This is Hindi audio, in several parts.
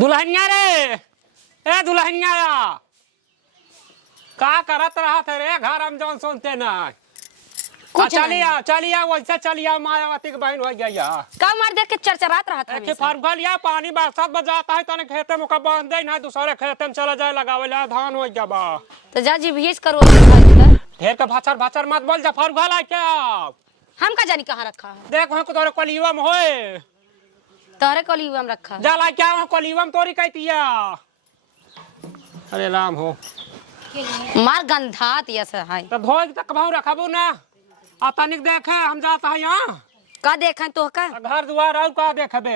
दुल्हनिया रे, ए दुल्हनिया का करत रहा थे रे घर हम जौन सुनते ना चलिया वैसे चलिया मायावती के बहन हो गया का मार देख के चरचरात रहा था के फरगल या पानी बरसात बजाता है तने खेते में का बांध दे ना दूसरे खेते में चला जाए लगावे ला धान हो जाबा तो जा जी भीज करो ढेर का भाचर भाचर मत बोल जा फरगल है क्या हम का जानी कहां रखा है देख वहां को तोरे कलियुआ में होए तोरे कलियुआ में रखा जा ला क्या वहां कलियुआ में तोरी कहतिया अरे राम हो मार गंधात ऐसा है तो धोए तक भाव रखबू ना आ तनिक देखे हम जाता है यहाँ का देखें तो का घर द्वार और का देखबे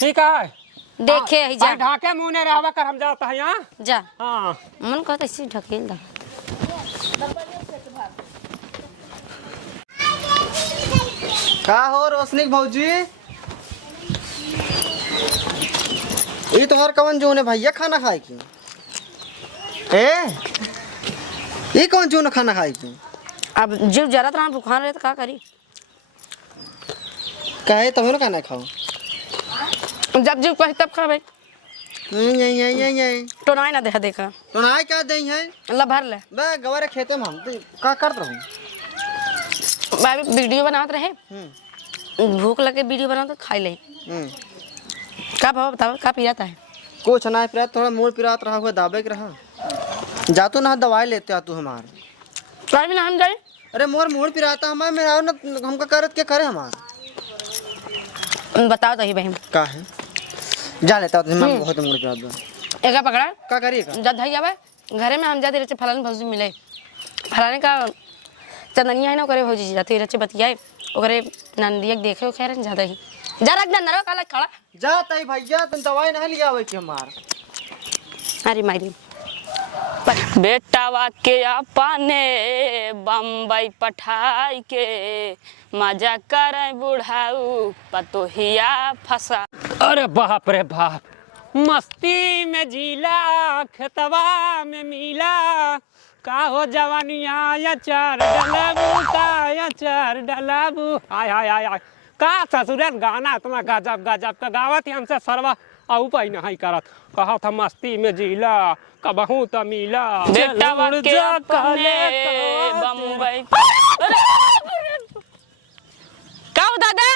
ठीक है देखे ही जा ढाके मुंह ने रहवा कर हम जाता है यहाँ जा हां मन को तो इसी ढकेल दा का हो रोशनी भौजी ये तो हर कवन जो ने भैया खाना खाए की ए ये कौन जो ने खाना खाए की अब जीव जरत रहा भूखा रहे तो का करी काहे तब ना खाना खाओ जब जीव कही तब खा भाई ये तो ना दे देखा तो ना क्या दई है अल्लाह भर ले बे गवारे खेते में हम का करत रहूं भाई वीडियो बनावत रहे भूख लगे वीडियो बनाओ तो खाई ले का भाव बताओ का पियाता है कुछ ना पिरा थोड़ा मूड पिरात रहा हुआ दाबे के रहा जातो ना दवाई लेते आ तू हमार तो भी ना हम जाए अरे मोर मूड पिराता हमार मेरा ना हमका करत के करे हमार बताओ तो ही बहन का है जा लेता हूं मैं बहुत मूड पिरात बा एका पकड़ा का करिएगा जब धई आवे घरे में हम जाते रहे फलाने भौजी मिले फलाने का चंदनिया है ना करे भौजी जाते रहे बतियाए ओकरे नंदिया देखे खैर ज्यादा ही जा रख नरवा काला खड़ा जा तई भैया तुम दवाई नहीं लिया आवे के हमार अरे मारी बेटावा के अपने बम्बई पठाई के मजा करे बुढ़ाऊ पतोहिया फसा अरे बाप रे बाप मस्ती में जीला खेतवा में मिला का हो जवानिया या चार डलाबू हाय हाय हाय हाय का ससुराल गाना इतना गजब गजब का गावत हमसे सरवा आऊ पाई नहीं करत कहा था मस्ती में जीला कबहू त मिला बेटावा के अपने बम्बई का हो दादा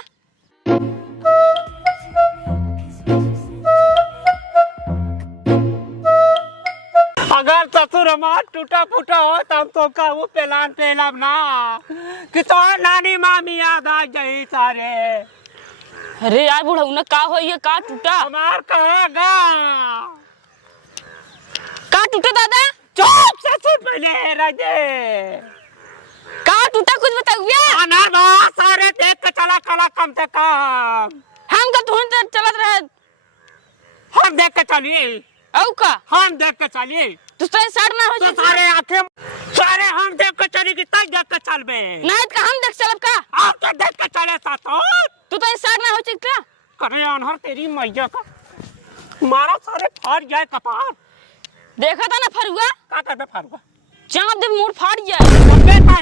अगर ससुर हमार टूटा फूटा हो तो हम तो का वो पेलान पेलाम ना कि तो नानी मामी याद आ गई सारे अरे यार बुढ़ाऊ ना का हो ये का टूटा हमार कहेगा का टूटा दादा चुप ससुर पहले राजे का टूटा कुछ बताइए अनार बहुत सारे देख के चला कला कम से कम हम का धुन चलत रहे हम देख के चलिए औ का हम देख के चलिए तू तो साड़ ना हो तो सारे आंखें सारे हम देख के चली कि तय देख के चलबे नहीं का हम देख चलब का आप तो देख के चले साथों तू तो साड़ ना हो चिका करे अनहर तेरी मैया का मारा सारे फाड़ जाए कपार देखा था ना फरुआ का करबे फाड़ूगा चाप दे मुंह फाड़ जाए चब्बे ता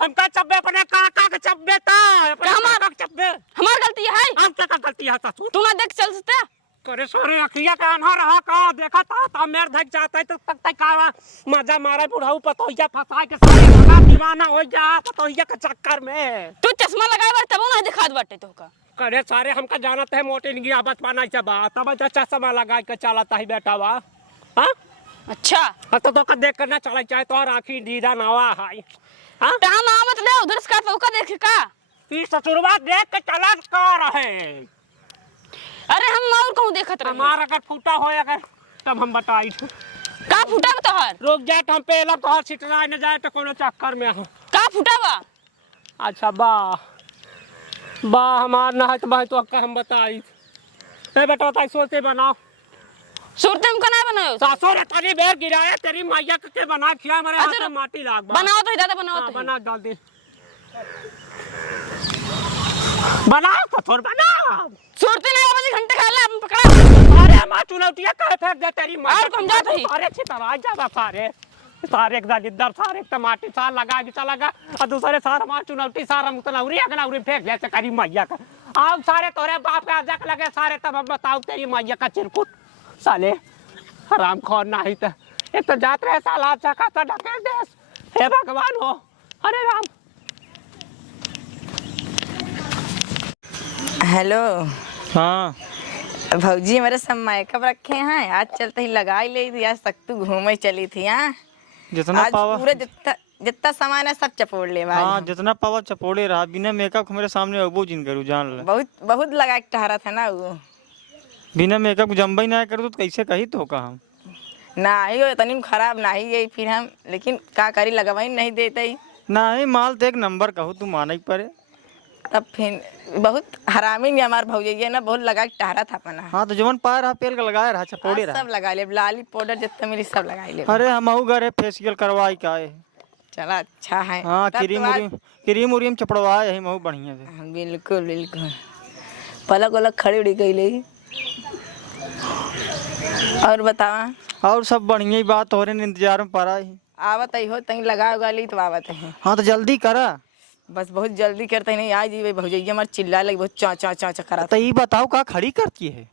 हमका चब्बे अपने काका के चब्बे ता अपने हमार काका के चब्बे हमार गलती है हम क्या गलती है ससुर तू ना देख चल सकता करे सारे अखिया का अनहर रहा का देखा था मेर धक जाता है तो तक तक का मजा मारा बुढ़ाऊ पतोहिया फंसा के सारे भगा दीवाना हो जा पतोहिया के चक्कर में तू चश्मा लगाए बार तब ना दिखात बाटे तो का करे सारे हमका जानत है मोटे निगिया बचपना से बात तब चश्मा लगा के चलाता है बेटा वा हां अच्छा तो का देख करना चला चाहे तो आखी दीदा नवा है हां तो हम आवत ले उधर से का देख का ई ससुरवा देख के चला का रहे अरे हम और कहूं देखत रहे हमार अगर फूटा हो अगर तब हम बताई का फूटा बा तोहर रुक जा हम पहला तोहर छिटना न जाए तो कोनो चक्कर में हो का फूटा बा अच्छा बा हमार ना है तो भाई तो हम बताई ए बेटा ताई सोचे बनाओ सूरत में कना बनाओ सासो रे तनी बेर गिराया तेरी मैया के बना खिया मेरे हाथ में माटी लाग बनाओ तो दादा बनाओ तो बना जल्दी बनाओ तो थोड़ बनाओ सूरत नहीं बजे घंटे खाला हम पकड़ा अरे मां चुनौतियां कर फेंक दे तेरी मैया और कम जात ही अरे छितरा जा सारे एक इधर सारे टमाटी सार लगा के चला गया और दूसरे सार मार चुनौती सार हम तनौरी अगला उरी फेंक ले करी मैया का आओ सारे तोरे बाप का जक लगे सारे, तब अब बताओ तेरी मैया का चिरकुट साले हराम खोर नहीं तो एक तो जात रहे साला चका तो ढके देश। हे भगवान हो, अरे राम। हेलो। हाँ भौजी हमारे सब मेकअप रखे हैं, आज चलते ही लगा ही ली थी, आज तक तू घूमे चली थी। हाँ जितना आज पावा पूरे जितना सामान है सब चपोड़ ले भाई। हाँ जितना पावा चपोड़े रहा, बिना मेकअप के मेरे सामने अबू जिन करूँ जान ले। बहुत बहुत लगा के टहरा था ना वो। बिना मेकअप के जम्बई ना कर तो कैसे कही तो का हम ना ही इतनी खराब ना ही यही फिर हम, लेकिन का करी लगवाई नहीं देते ही। ना ही माल तो एक नंबर कहूँ तू माना ही पड़े। तब फिर बहुत हरामी नहीं हमारे भौजी ना, बहुत लगा के टहरा था अपना। हाँ तो जवन पाए रहा पेल का लगाए रहा चपोड़े रहा। सब लगा ले, लाली पाउडर जितना मेरी सब लगा ले। अरे हम घरे फेसियल करवाई का है। चला अच्छा है। हाँ तब तो क्रीम उरीम चपड़वाए यही महू बढ़िया से। हाँ, बिल्कुल बिल्कुल पलक वलक खड़ी उड़ी गई ले। और बतावा और सब बढ़िया ही बात हो रहे इंतजार में पड़ा है। आवत ही हो तहीं लगा उगा ली तो आवत है। हाँ तो जल्दी करा। बस बहुत जल्दी करते नहीं आज ही भौजैया हमारे चिल्ला लगी, बहुत चा चा चा चा करा। तो ये बताओ का खड़ी करती है?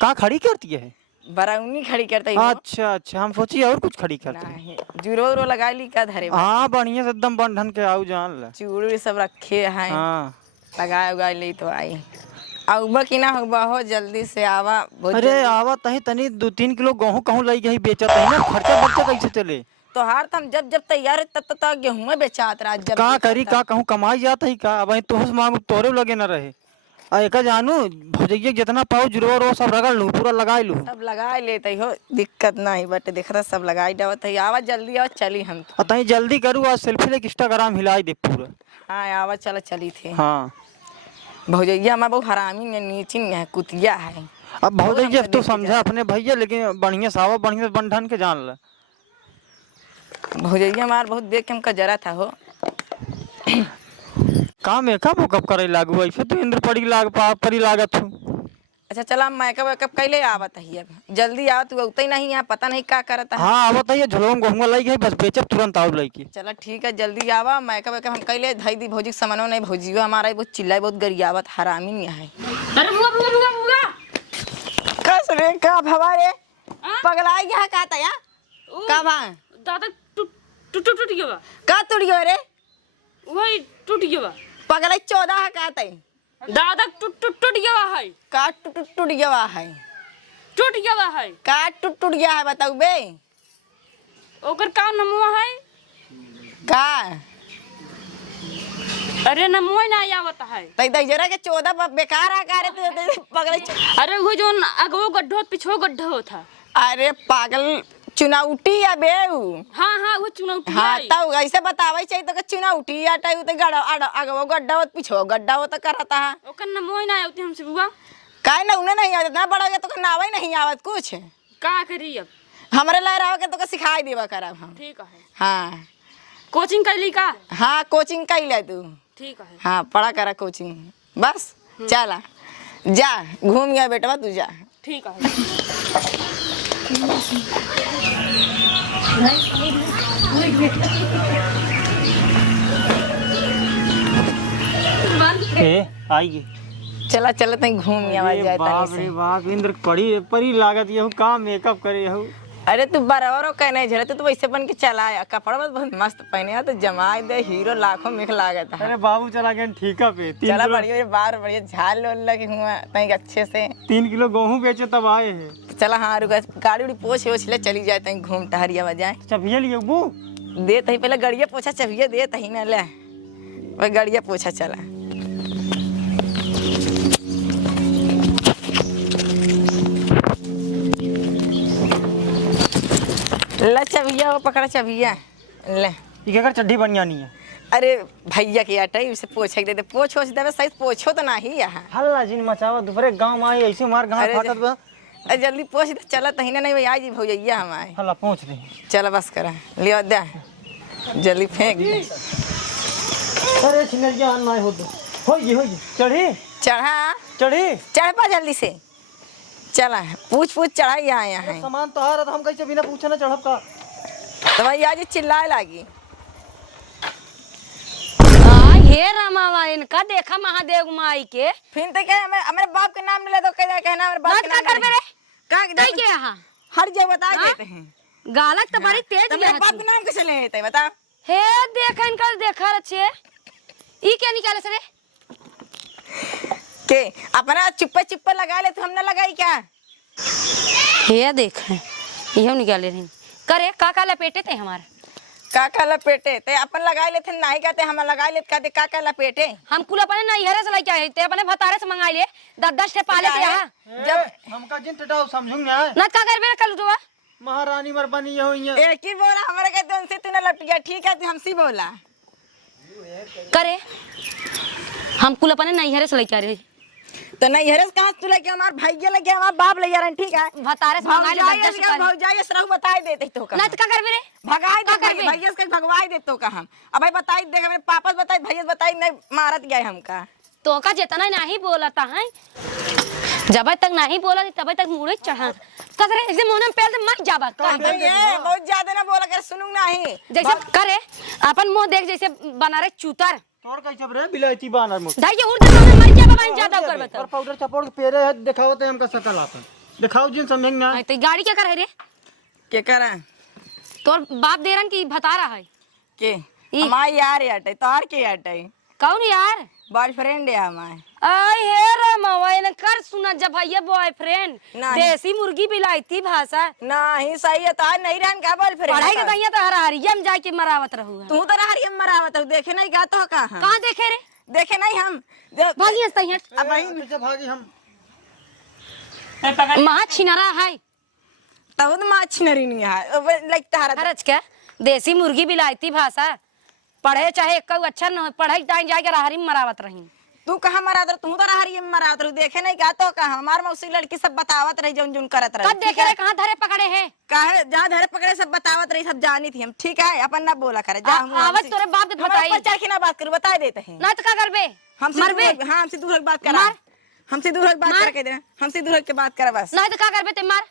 का खड़ी करती है? बराउनी खड़ी करते ही। अच्छा अच्छा हम सोची और कुछ खड़ी करते हैं। नहीं जुरो उरो लगा ली का धरे। हाँ बढ़िया से एकदम बन ढन के आओ जान ले। चूड़ी सब रखे हैं। हाँ लगा उगा ली तो आई। आउबा की ना होबा हो जल्दी से आवा। अरे आवा तही तनी 2-3 किलो गेहूं कहूं लाई गई बेचत है ना, खर्चा बच्चा कैसे चले? तो हार तम जब जब तैयार है तब तक गेहूं बेचात रहा। जब का करी का कहूं कमाई जात है का? अब तोहस मांग तोरे लगे न रहे। आ एक जानू भौजैया जितना पाओ जुरो रो सब रगड़ लूं, पूरा लगाई लूं। सब लगा लेते हो, दिक्कत नहीं बट देख रहा सब लगाई डावत है। आवा जल्दी आवा चली हम तो। तही जल्दी करू, आज सेल्फी लेके इंस्टाग्राम हिलाई दे पूरा। हाँ आवा चलो चली थे। हाँ भौजैया हमारा बहुत हरामी है, नीचिन है, कुतिया है। अब भौजैया तो समझा अपने भैया, लेकिन बढ़िया सावा बढ़िया से बन ढन के जान ले। भौजैया हमारा बहुत देख के हमका जरा था हो। का मेकअप वेकअप करे लागू ऐसे तो इंद्र पड़ी लाग परी लागत हूँ। अच्छा चला मेकअप वेकअप कैले आवत है, अब जल्दी आवत तू उतई नहीं यहाँ पता नहीं क्या करता है। हाँ आवत है, झोलम गहुआ लाई गई बस बेचब तुरंत आओ लाई की। चला ठीक है जल्दी आवा। मेकअप वेकअप हम कैले धई दी भौजी सामानो नहीं। भौजियो हमारा बहुत चिल्लाई, बहुत गरियावत हरामी नहीं है। अरे बुआ बुआ बुआ बुआ कस रे का भवा रे पगलाई गया का तया का भा दादा टूट टूट टूट गया बा। का टूट गयो रे? वही टूट गया बा। पगलाई 14 है का तई दादा टूट टूट टूट गया है। का टूट गया है? टूट गया है का टूट गया है बताऊ बे? ओकर का नमुआ है? का अरे नमुआ ना आवत है। तई दई जरा के 14 बेकार आ का रे पगलाई। अरे वो जो अगवो गड्ढो पिछो गड्ढो था। अरे पागल चुनाउटी या बेऊ। हाँ हाँ वो चुनौती हाँ है। तब ऐसे बतावे चाहिए तो चुनाउटी आटा उते गड़ा अगवो गड्ढा होत पिछो गड्ढा होत करता है। ओकर नमुआ ना आवती हमसे बुआ। काहे ना उन्हें नहीं आवत ना बड़ा गया तो नावा ही नहीं आवत कुछ। का करी अब? हमरे लहराव के तो सिखाई देवा करब हम। ठीक है। हाँ कोचिंग कैली का? हाँ कोचिंग कैले तू। ठीक है। हाँ पढ़ा करा कोचिंग बस। चला जा घूम गया बेटवा तू जा। ठीक है। आएगी। चला चला तई घूम गया जाए बाप रे बाप इंद्र पड़ी परी लागत यहू का मेकअप करे यहू। अरे तू बराबर कहने झरे तो वैसे बन के चला आया। कपड़ा बहुत मस्त पहने तो जमाई दे हीरो लाखों में लागत है। अरे बाबू चला गया ठीका पे। चला बढ़िया बार बढ़िया झाल लोल लगे हुआ तई अच्छे से। 3 किलो गेहूं बेचे तब आए हैं। चला हाँ रुका गाड़ी उड़ी पोछ ओछ ले चली जाए तई घूम टहरिया बजाए। चबिया लिए बू दे तही पहले गड़िया पोछा चबिया दे तही ना ले वही गड़िया पोछा चला। ले चबिया वो पकड़ा चबिया ले। ये क्या कर चड्डी बनिया नहीं है? अरे भैया की आटा उसे पोछ दे पोछ ओछ देवे सही पोछो तो नहीं यहाँ। हल्ला जिन मचावा दूसरे गांव में आई ऐसे मार गांव अरे फाटत बा। अरे जल्दी पोछ दे चला तहीने नहीं आज ही भौजैया हम आए। हल्ला पहुंच रही। चला बस करा लियो दे जल्दी फेंक दे। अरे छिनरिया ना होगी चढ़ी चढ़ा चढ़ी चढ़ पा जल्दी से। चला पूछ चढ़ा यहाँ यहाँ सामान तो आ रहा था, हम कैसे बिना पूछे ना चढ़ब का? तो भाई आज चिल्लाए लागी। हाँ ये हे रामावा इनका देखा महादेव माई के फिर तो क्या हमारे बाप के नाम ले तो कहना हमारे बाप के का नाम करबे रे का नहीं के यहाँ हर जगह बता हाँ? देते हैं। गालक तो बड़ी तेज तो है मेरे बाप के नाम कैसे ले लेते बता। हे देख इनका देखा रचे ई क्या निकाले से रे के अपना चिप्पा लगा ले तो हमने लगाई क्या। हे देख यही निकाले रही करे का लपेटे थे हमारा काका लपेटे ते अपन लगा लेते नहीं कहते हम लगा लेते कहते काका लपेटे। हम कुल अपने नैहरे से लेके आए थे अपने भतारे से मंगा लिए 10-10 ठे पाले थे यहाँ जब हमका जिन टटाओ समझूंगे ना ना का करबे कल तो महारानी मर बनी है हुई है। एक ही बोला हमारे कहते उनसे तूने लपट गया ठीक है तू हमसे बोला करे हम कुल अपने नैहरे से लेके आ रहे तो नहीं हरस कहां तू लेके हमार भैया लेके हमार बाप ले जा रहे ठीक है भतारे से मंगा लिए 10-10 पाले भौजाई सरह बताई देते तो का ना तो का करबे रे भगाई दे का करबे? भैया से भगवाई दे तो का हम अब भाई बताई देख मेरे पापा से बताई भैया से बताई नहीं मारत गए हमका तो का जितना नहीं बोलता है जब तक नहीं बोला तब तक मुड़े चढ़ा कसरे एकदम मुंह में पेल दे मर जाबा अब ये बहुत ज्यादा ना बोला कर सुनूं नहीं जैसे करे अपन मुंह देख जैसे बना रहे चूतर तोर कैसे रे बिलायती बानर मुझ दाई ये उर्दू में मर जाबा भाई ज्यादा कर बता और पाउडर चपोड़ के पेरे है दिखाओ तो हमका शकल आता दिखाओ जिन समझेंगे ना। तो गाड़ी क्या कर है रे के करा तोर बाप दे रन की बता रहा है के हमार यार याटे तोर के याटे कौन यार बॉयफ्रेंड है हमार आई हे रमावा इन कर सुना जब भैया बॉयफ्रेंड नहीं। देसी मुर्गी बिलाईती भाषा नहीं सही है तार नहीं रहन का बॉयफ्रेंड पढ़ाई के दैया तो हरा हरियम जाके मरावत रहू तू तो हरियम मरावत हो देखे नहीं गा तो कहां कहां देखे रे देखे नहीं हम भागियस तैया अब वही कैसे भागी हम महा छिनरा है तब तो माछ नरी नहीं है लाइक तारा खरच के देसी मुर्गी बिलाईती भाषा पढ़े चाहे एक अच्छा न पढ़ाई टाइम जाके हरिम मरावत रही तू कहां मरात तू तो हरियम मरावत रह देखे नहीं गा तो कहां हमार मौसी लड़की सब बतावत रही जौन जौन करत रही कब देखे रे कहां धरे पकड़े हैं काहे जहां धरे पकड़े सब बतावत रही सब जानी थी हम ठीक है अपन ना बोला करे जा हम आवत तोरे बाप के बताई पर चढ़ के ना बात कर बता देते हैं ना तो का करबे हमसे मरबे हां हमसे दूर बात करा हमसे दूर बात करके दे हमसे दूर के बात करा बस ना तो का करबे ते मार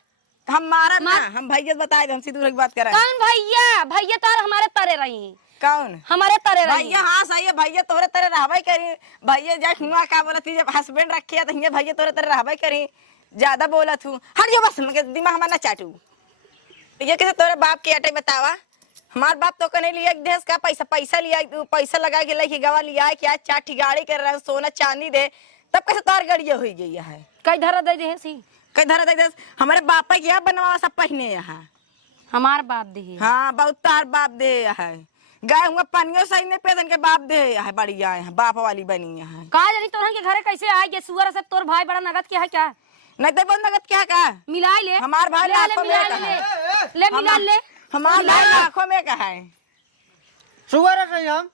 हम मारा ना हम भैया से बता दे हमसे दूर की बात करा कौन भैया भैया तार हमारे तरे रही कौन हमारे तरे रही भैया हाँ सही है भैया तोरे तरह रहबे करी भैया जा हुआ का बोला थी जब हस्बैंड रखे तो हिया भैया तोरे तरह रहबे करी ज्यादा बोला तू हट जा बस मगर दिमाग हमारा ना चाटू ये कैसे तोरे बाप के अटे बतावा हमार बाप तो कने लिया देश का पैसा लिया पैसा लगा के लेके गवा लिया क्या चाटी गाड़ी कर रहा सोना चांदी दे तब कैसे तार गड़िया हो गई है कई धरा दे दे सी कई धरा दे हमारे बापा क्या बनवा सब पहने यहाँ हमार बाप दी हाँ बहुत तार बाप दे है गाय हुआ पनियो सही नहीं पेदन के बाप दे है बढ़िया है बाप वाली बनी है का जानी तोहन के घरे कैसे आए ये सुअर सब तोर भाई बड़ा नगद के है क्या नहीं तो बहुत नगद क्या का मिलाई ले हमार भाई ले लाखों में मिला का ले है ले मिला ले हमार भाई लाखों में का है सुअर है हम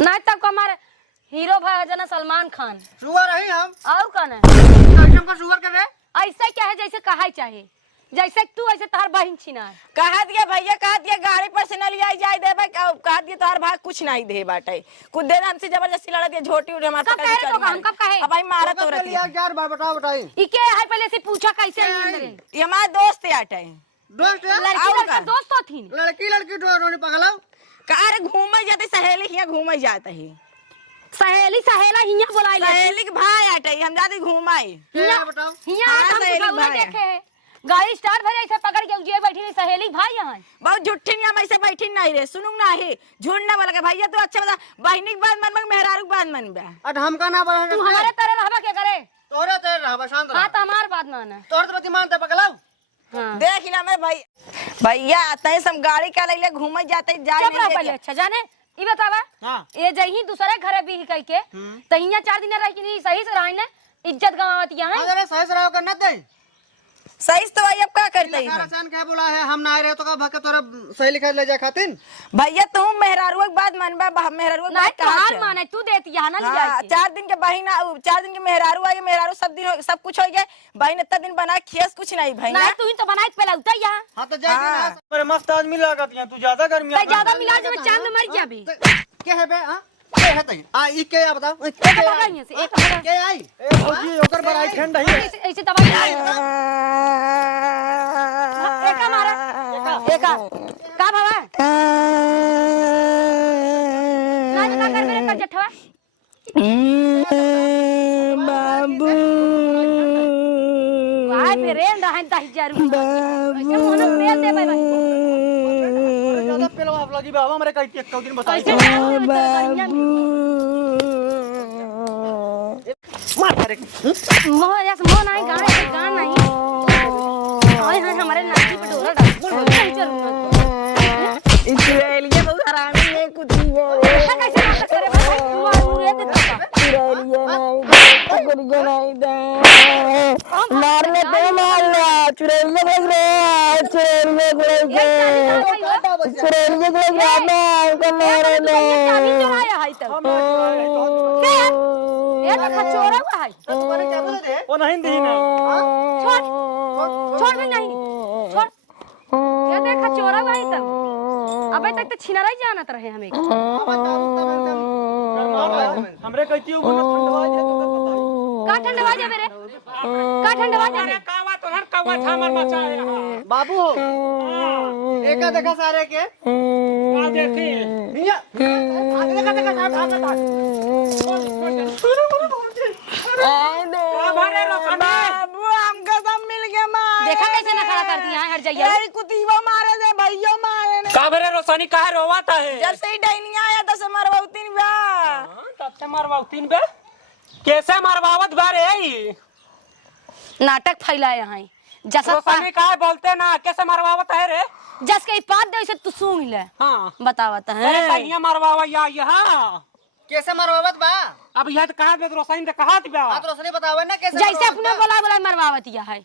ना तब को हमारे हीरो भाई है जना सलमान खान सुअर है हम और कौन है हमको सुअर कर रहे ऐसे क्या है जैसे कहा चाहिए जैसे तू ऐसे तार बहन छिना कहा दिया भैया कहा दिया गाड़ी पर से न लिया जाए दे भाई कहा दिया तोहार भाई कुछ नहीं दे बाटे कुछ दे हमसे जबरदस्ती लड़ा दिया झोटी उठे हमारे कब कहे तो हम कब कहे अब भाई मारा तो रखी लिया यार बताओ बताई ई के है पहले से पूछा कैसे आई अंदर ये हमारा दोस्त है आटे दोस्त है लड़की और लड़का का? दोस्त तो थी लड़की रोने पगलाओ कहा रे घूमे जाते सहेली हिया घूमे जाते है सहेली सहेला हिया बुलाई ले सहेली के भाई आटे हम जाते घूमाई हिया बताओ हिया हाँ, हम सहेली कुछ भाई है। देखे है गाड़ी स्टार्ट भरे ऐसे पकड़ के उजिए बैठी नहीं सहेली भाई यहाँ बहुत झूठी नहीं हम ऐसे बैठी नहीं रे सुनू ना है झूठ ना बोला भैया तू अच्छा बता बहनी के बाद मन मेहरारू के बाद मन बा अट हमका ना बना तू हमारे तरह रहबा के करे तोरे तेरे रहा शांत हाँ रहा तो हमार बात माना तोरे तो बती मानते पगलाओ हाँ देख ना मैं भाई भैया आते हैं सब गाड़ी का ले घूमे जाते जाए चुप रहो नहीं पहले अच्छा जाने ई बतावा हां ये जही दूसरे घरे भी कह के तहिया 4 दिन रह के सही से रही ने इज्जत गवावत यहाँ अरे सही से रहो करना दे सही तो भाई अब क्या करते हैं रसान क्या बोला है हम ना रहे तो का भके तोरा सही लिखा ले जा खातिन भैया तू मेहरारू के बाद मनबा मेहरारू के नहीं बाद तो कहाँ हार से? माने तू देती यहाँ ना हाँ, लिया के 4 दिन के बहिना 4 दिन के मेहरारू आई मेहरारू सब दिन सब कुछ हो गया बहन इतना दिन बना खियस कुछ नहीं भाई नहीं तू ही तो बनाई पहले उतर यहाँ हां तो जाए मेरे मस्त आदमी लागत है तू ज्यादा गर्मी तो ज्यादा मिला जब चांद मर गया भी क्या है बे हां क्या है तई आ ई के बताओ एक पकड़ यहाँ से एक पकड़ के आई ए भौजी ओकर बड़ाई ठंड है ऐसे दवाई एक मारा एक का बाबा ना का प्रेम रहन दही जरूर ऐसे मोहन प्रेम दे भाई ज्यादा पेलवा आप लगी बाबा हमरे कई एक दिन बता ऐसे बाबू मार सारे के मोह ऐसे मोह नहीं गाना नहीं हाय हाय हमारे नाची पे डोरा डाल इसराइलिया बहुत हरामी है कुत्ती है कैसे नाटक करे भाई तू आलू रे दे इसराइलिया नहीं दे मारने दे मारना चुराइलिया देख रे चुराइलिया देख रे मैं को मारे ले चाबी चुराया है तब ये तो खचोरा हुआ है तुम्हारे क्या बोले थे वो नहीं दी ना छोड़ छोड़ भी नहीं छोड़ ये देख खचोरा हुआ है तब अबे तक तो छिनरा ही जानत रहे हमें हमरे कहती हूं ठंडवा जाए तो का ठंडवा जा मेरे का ठंडवा जा अरे कावा तो हर कावा थामर मचा है यहाँ बाबू एका देखा सारे के आ देखी निया आगे देखा का भरे रोकने बाबू हमका सब मिल के मार देखा कैसे नखरा कर दिया है हट जाइए यही कुत्तीवा मारे दे भैया मारे ने का भरे रोशनी काहे रोवाता है जब से ही डाइनिंग आया तब से मरवाउतीन बा तब से मरवाउतीन बे कैसे मरवावत बारे नाटक फैलाए यहाँ जैसा रोशनी काहे बोलते ना कैसे मरवावत है रे जस के पाद दे से तू सूंघ ले हाँ बतावत अरे है कहिया मरवावा या यहाँ कैसे मरवावत बा अब यह तो कहा रोशनी ने कहा थी बा आप रोशनी बतावे ना कैसे जैसे अपने बोला बोला मरवावत या है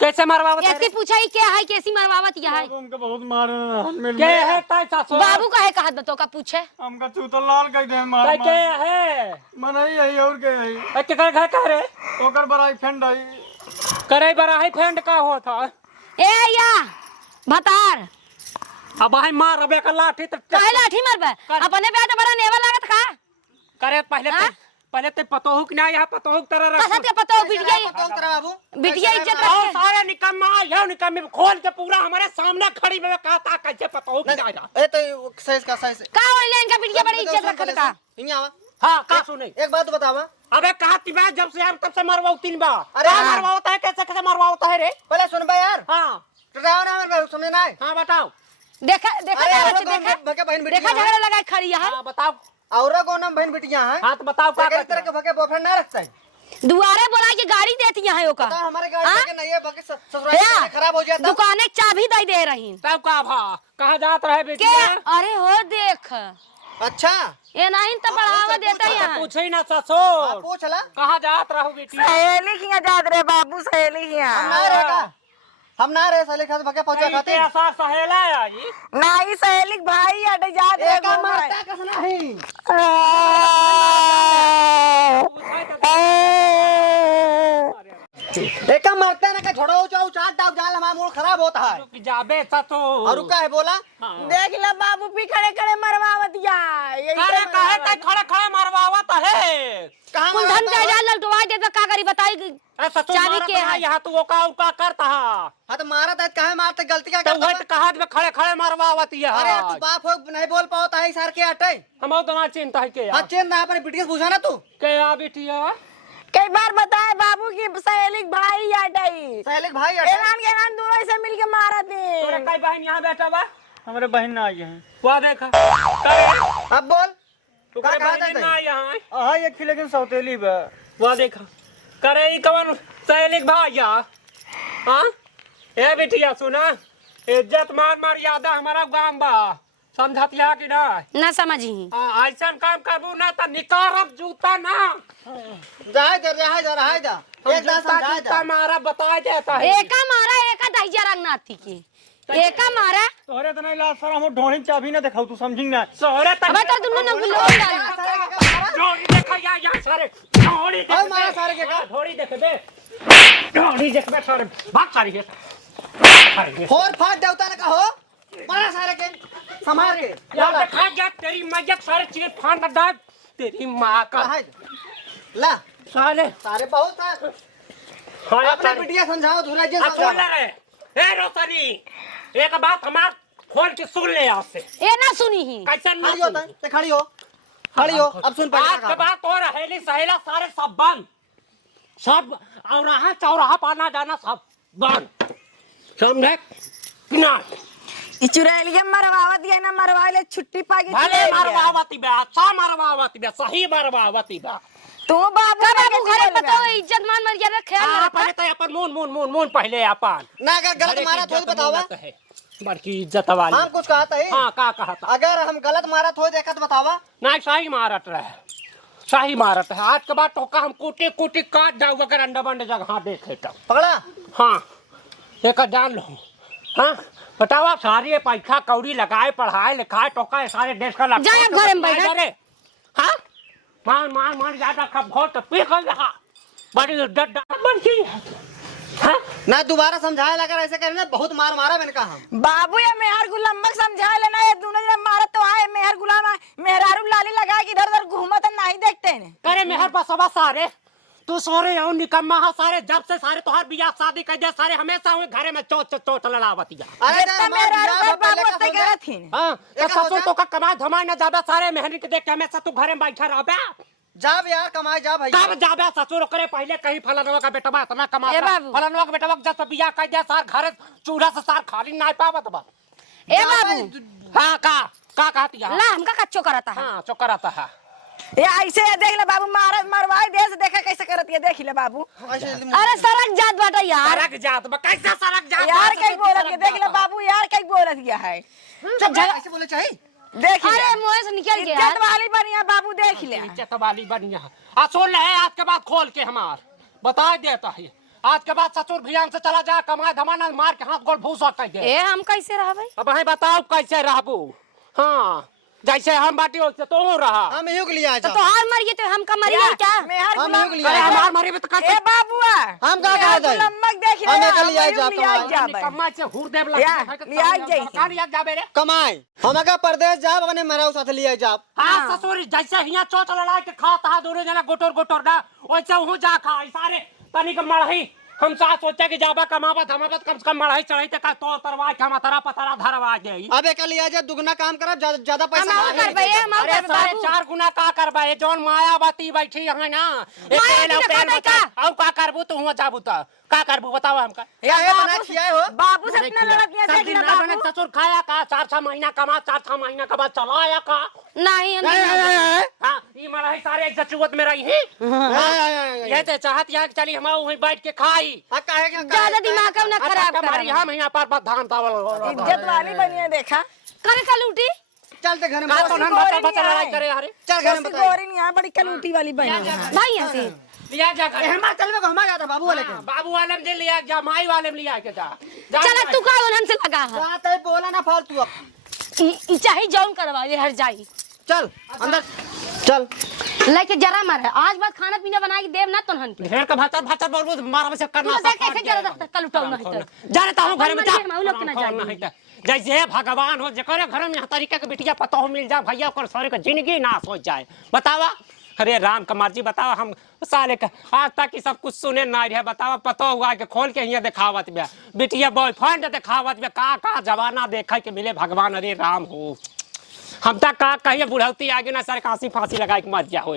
कैसे मरवावत है इसकी पूछा ही क्या है कैसी मरवावत या है हमका बहुत मारे हम के है ताई सासो बाबू का है कहत बतो का पूछे हमका चूतल लाल कह दे मार ताई के है मन यही और के यही के घर कह रे ओकर बराई फ्रेंड आई करे बरा है फ्रेंड का हो था ए या भतार अब भाई मार अबे का लाठी तो काहे लाठी मारबे अपने पे तो बड़ा नेवा लागत का करे पहले हाँ? पहले ते पतोहू कि ना यहाँ पतोहू तरह रख कसत के पतो बिटिया कौन तेरा बाबू बिटिया इज्जत आओ रखे सारे निकम्मा यह निकम्मे खोल के पूरा हमारे सामने खड़ी में कहता कैसे पतोहू कि ना ए तो सही का सही से का बोले इनका बिटिया बड़ी इज्जत रखत का इन्हीं आवा हाँ का सुने एक बात बतावा अबे कहा तिबा जब से आप तब से मरवाओ 3 बार अरे अरे हाँ। मरवाता है कैसे मरवाता है रे पहले सुन बा यार हाँ टटाओ ना मेरे समझ ना आए हाँ बताओ देखा देखा अरे जा औरो देखा कौन भके बहन देखा बेटियां झगड़ा लगा खड़ी है हाँ बताओ औरो कौन हम बहन बेटियां हैं हाँ तो बताओ क्या इस तरह के भके बॉयफ्रेंड ना रखता है दुआरे बोला कि गाड़ी देती है ओका तो हमारे गाड़ी हाँ? के नहीं है भके भैया, ससुराल खराब हो जाता दुकाने चाबी दे दे रही तब का भा कहा जात रहे बेटी के अरे हो देख अच्छा ये नहीं तो बढ़ावा देता तो है पूछे ही ना हाँ, ससुर पूछ ला कहा जात रहो बेटी सहेली किया जात रे बाबू सहेली किया हम ना रहेगा हम ना रहे साले खाते भके पहुंचा खाते ऐसा सहेला है जी नहीं सहेली भाई अट जात रे एका मारता कस नहीं एका मारता ना का छोड़ो जाओ चाट डाब जाल हमारा मूड खराब होता है रुक जाबे ससुर और रुका है बोला देख ले बाबू पी खड़े खड़े मरवावत या अरे काहे तक खड़े खड़े मरवावत है कहां कुल धन का जाल ललटवा दे तो का करी बताई अरे ससुर चाबी मारत के है है। यहाँ तू वो का करता है हां तो मारा था काहे मारते गलती क्या तो करता वही तो कहा में खड़े खड़े मरवावत है अरे तू बाप हो नहीं बोल पाता है सर के अटे हम तो ना चिंता है के हां यार चेन ना अपने बिटिया से पूछा ना तू के या बेटिया कई बार बताए बाबू की सहेली भाई अटई सहेलिक भाई अटे एनान दोनों से मिलके मारा तोरे दे कई बहन यहाँ बैठा बा हमारे बहन ना आई हैं वो देखा करे अब बोल तू का करे कहा था बहन ना यहाँ हां ये खिले के सौतेली बा वो देखा करे ई कवन सहेलिक भैया हाँ ए बेटिया सुना इज्जत मान मर्यादा हमारा गांव बा समझतिया कि ना ना समझी ऐसा काम करबू ना तो निकारब जूता ना जाए जा एक दास समझा जूता जा मारा बता देता है एका मारा एका दहिया रंगनाथी के एका मारा तोरे तो नहीं लाज सर हम ढोणी चाबी ना दिखाऊ तू समझी ना सोरे तक अबे तो तुमने ना गुलो डाल जोड़ी देखा या सारे जोड़ी और मारा सारे के का जोड़ी देख दे जोड़ी देख बे सारे भाग सारी है फोर फाट देवता ने कहो मारा सारे के संभाल के यार देखा जा तेरी मैयत सारे चीज फाड़ दे तेरी माँ का है ला साले सारे बहुत था अपने बिटिया समझाओ धुरा जी सुन ले रे ए रोशनी एक बात हमार खोल के सुन ले यहाँ से ए ना सुनी ही कैसे ना खड़ी होता है खड़ी हो अब सुन आज के पहले बाद और सहेली सहेला सारे सब बंद सब और चौराहा पाना जाना सब बंद समझे ना ई चुड़ैलिया मरवावत दिया ना मरवाले छुट्टी पा के भले मरवावती बे अच्छा मरवावती बे सही मरवावती बे तू बाबू का बाबू घरे पतो इज्जत मान मर्यादा ख्याल हाँ रखा पहले तो अपन मून पहले अपन ना अगर गलत मारा तो बतावा बड़की इज्जत वाली हम कुछ कहा था हाँ का कहा था अगर हम गलत मारा तो देखा तो बतावा ना सही मारत रहे सही मारत है आज के बाद टोका हम कुटी कुटी काट जाऊ अगर अंडा बंड जगह देखे तो पकड़ा हाँ एक जान लो हाँ बताओ सारी पैसा कौड़ी लगाए पढ़ाए लिखाए टोका सारे देश का लग जाए घर में बैठ हाँ मान ज्यादा कब घोट तो पी कर रहा बड़ी बड़ी हाँ ना दोबारा समझाया लगा ऐसे करना बहुत मार मारा मैंने कहा हम बाबू या मेहर गुलाम समझा लेना ये दोनों जन मारत तो आए मेहर गुलाम मेहरारू लाली लगा के इधर उधर घूमत नहीं देखते हैं करे मेहर बसवा सारे तू सोरे हो निकम्मा हा सारे जब से सारे तोहार बियाह शादी कर दे सारे हमेशा हुए घरे में चोट लड़ावतिया अरे जितना मेहरारू घर बाबू से करत थी हां तो ससुर तो का कमाई धमाई न जाबे सारे मेहरी के देख के हमेशा तू घरे में बैठा रहबे जाब यार कमाए जा भाई कब जाबे ससुर करे पहले कहीं फलानवा का बेटवा इतना कमा ए बाबू। फलानवा का बेटवा जब बियाह कर दे सार घरे चूड़ा से सार खाली ना पावत बा ए बाबू हां का कहतिया ला हमका कच्चो करता है हां चोकर आता है ये ऐसे देख ले बाबू मरवाई देश देखा कैसे करत है देख ले बाबू अरे सड़क जात बाटा यार सड़क जात बा कैसे सड़क जात यार कई बोलत है देख ले बाबू यार कई बोलत गया है ऐसे बोले चाहिए देख ले अरे मुंह से निकल गया इज्जत वाली बढ़िया बाबू देख ले इज्जत वाली बढ़िया आ सुन ले आज के बाद खोल के हमार बता देता है आज के बाद ससुर भियान से चला जा कमाए धमाना मार के हाथ गोल भूसा कर दे ए हम कैसे रहबै अब है बताओ कैसे रहबू हाँ जैसे हम बाटी वैसे तो रहा हम यू के लिए आए तो तोहार मरिए तो हमका मरिए क्या मेहर हम गुलाम यू के लिए अरे आए हमार मरी में तो ए बाबूआ हम का कहा जाए लम्मक देख ले हम एक लिए आए जा कम्मा से हुर देव या, लिया जाई। कहां याद जाबे रे कमाए हम अगर परदेश जाब अपने मराऊ साथ लिए जाब हां ससुर जैसे हिया चोट लड़ा के खाता है दोनों जना गोटोर ना वैसे हूं जा खा सारे तनी के मड़ही हम सा सोचे कि जाबा कमावत हमावत कम से कम मड़ाई चढ़ाई तक तो तरवा के हम तरा पतरा धरवा जाई अब एक लिए आए दुगना काम करब ज्यादा पैसा हम खाए। करबै हम अरे करबै सारे बाबू 4 गुना का करबा ये जोन मायावती बैठी है ना औ का करबू तू हुआ जाबू त का करबू बताओ हमका ये बना खियाए हो बाबू से अपना लड़त नहीं देख ले बने बाबू ससुर खाया का 4-6 महीना कमा 4-6 महीना के बाद चलाया का नहीं हम हां ई मड़ाई सारे एक जचुवत में रही ये ते चाहत या चली हम वहीं बैठ के खाई ज्यादा दिमाग ना खराब हमारी कर हम यहाँ पर धान चावल इज्जत वाली बढ़िया देखा करे कल उठी चलते घर में का तो हम बच्चा लड़ाई करे अरे चल घर में कैसी बताइए गोरी नहीं है बड़ी कलूटी वाली बनी है भाई यहाँ से लिया जा कर हमारे चल में हमारा जाता बाबू वाले के बाबू वाले में लिया जा माई वाले में लिया के जा चला तू का हमसे लगा है जाते बोला ना फालतू अब चाहे जौन करवा ये हर जाई चल अंदर चल लेके जरा मार आज बात खाना पीना बना के देव ना तो हन के ढेर का भाता बोल मारा से करना तू देख कैसे जरा दफ्तर कल उठाऊ नहीं तो जा रहता हूं घर में जा हम लोग के ना जाएंगे जैसे भगवान हो जकरे घर में तरीके के बिटिया पता हो मिल जाए भैया ओकर सारे का जिंदगी नाश हो जाए बतावा अरे राम कुमार जी बताओ हम साले का आज तक की सब कुछ सुने ना रहे बताओ पता हुआ कि खोल के यहाँ दिखावत बे बिटिया बॉयफ्रेंड दिखावत बे का जमाना देखे के मिले भगवान अरे राम हो हम तक का कहिए बुढ़ौती आगे ना सर कासी फांसी लगा के मर जा हो